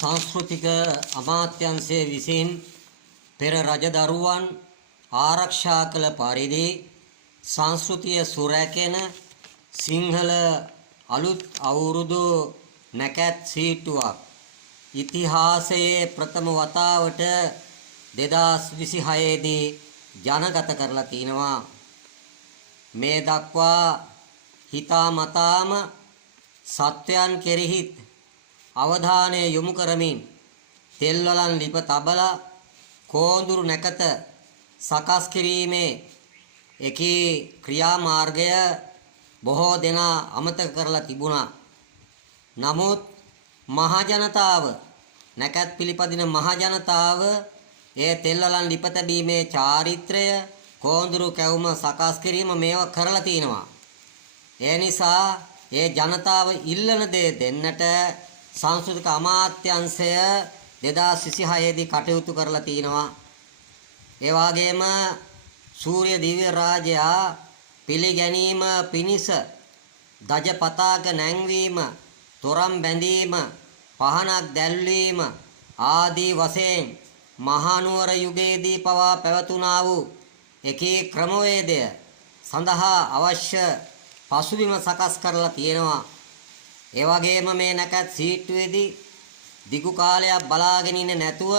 සංස්කෘතික අමාත්‍යාංශය විසින් පෙර රජදරුවන් ආරක්ෂා කළ පරිදි සංස්කෘතිය සුරැකෙන සිංහල අලුත් අවුරුදු නැකත් සීටුවක් ඉතිහාසයේ ප්‍රථම වතාවට 2026 දී ජනගත කරලා තිනවා. මේ දක්වා හිතාමතාම සත්වයන් කෙරෙහිත් අවධානය යොමු කරමින් තෙල්වලන් ලිප තබලා කෝඳුරු නැකත සකස් කිරීමේ එකී ක්‍රියාමාර්ගය බොහෝ දෙනා අමතක කරලා තිබුණා. නමුත් මහජනතාව නැකත් පිළිපදින මහජනතාව ඒ තෙල්වලන් ලිප තැබීමේ චාරිත්‍රය කෝඳුරු කැවුම සකස් කිරීම මේව කරලා තිනවා. ඒ නිසා ඒ ජනතාව ඉල්ලන දේ දෙන්නට සංස්කෘතික අමාත්‍යාංශය 2026 දී කටයුතු කරලා තිනවා. ඒ වගේම සූර්ය දිව්‍ය රාජයා පිළිගැනීම පිණිස දජ පතාක නැංවීම, තොරම් බැඳීම, පහනක් දැල්වීම ආදී වශයෙන් මහනුවර යුගයේදී පවා පැවතුණා වූ එකී ක්‍රමවේදය සඳහා අවශ්‍ය පසුබිම සකස් කරලා තියෙනවා. ඒ වගේම මේ නැකත් සීට්ටුවේදී දිගු කාලයක් බලාගෙන ඉන්නේ නැතුව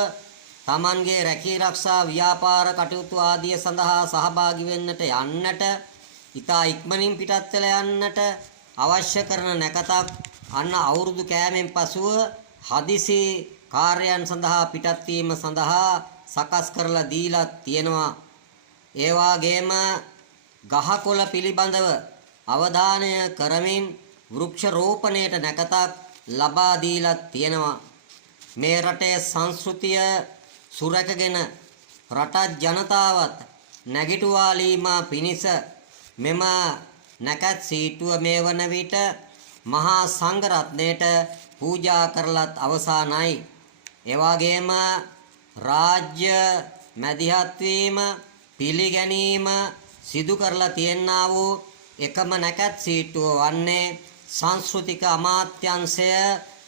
Tamanගේ රැකී ආරක්ෂා ව්‍යාපාර කටයුතු ආදිය සඳහා සහභාගී වෙන්නට යන්නට, ඉතා ඉක්මනින් පිටත් වෙලා යන්නට අවශ්‍ය කරන නැකතක් අන්න අවුරුදු කෑමෙන් පසුව හදිසි කාර්යයන් සඳහා පිටත් වීම සඳහා සකස් කරලා දීලා තියෙනවා. ඒ වගේම ගහකොළ පිළිබඳව අවධානය කරමින් වෘක්ෂ රෝපණයට නැකතක් ලබා දීලා තියෙනවා. මේ රටේ සංස්කෘතිය සුරැකගෙන රටත් ජනතාවත් නැගිටුවාලීම පිණිස මෙම නැකත් සීටුව මේ වන විට මහා සංඝරත්නයට පූජා කරලත් අවසానයි. ඒ වගේම රාජ්‍ය මැදිහත් වීම පිළිගැනීම සිදු කරලා තියෙනා වූ එකම නැකත් සීටුව වන්නේ සංස්කෘතික අමාත්‍යාංශය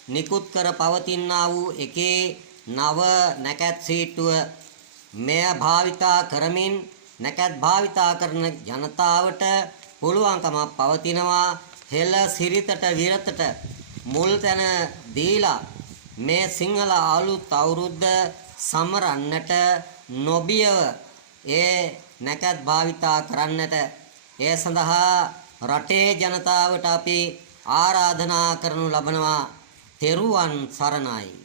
නිකුත් කර පවතිනා වූ එකේ නව නැකත් සීටුව. මෙය භාවිතා කරමින් නැකත් භාවිතා කරන ජනතාවට පුළුවන්කමක් පවතිනවා හෙළ සිරිතට විරතට මුල් තැන දීලා මේ සිංහල අලුත් අවුරුද්ද සමරන්නට නොබියව ඒ නැකත් භාවිතා කරන්නට ඒ සඳහා රටේ ජනතාවට අපි ආරාධනා කරනු ලබනවා. තෙරුවන් සරණයි.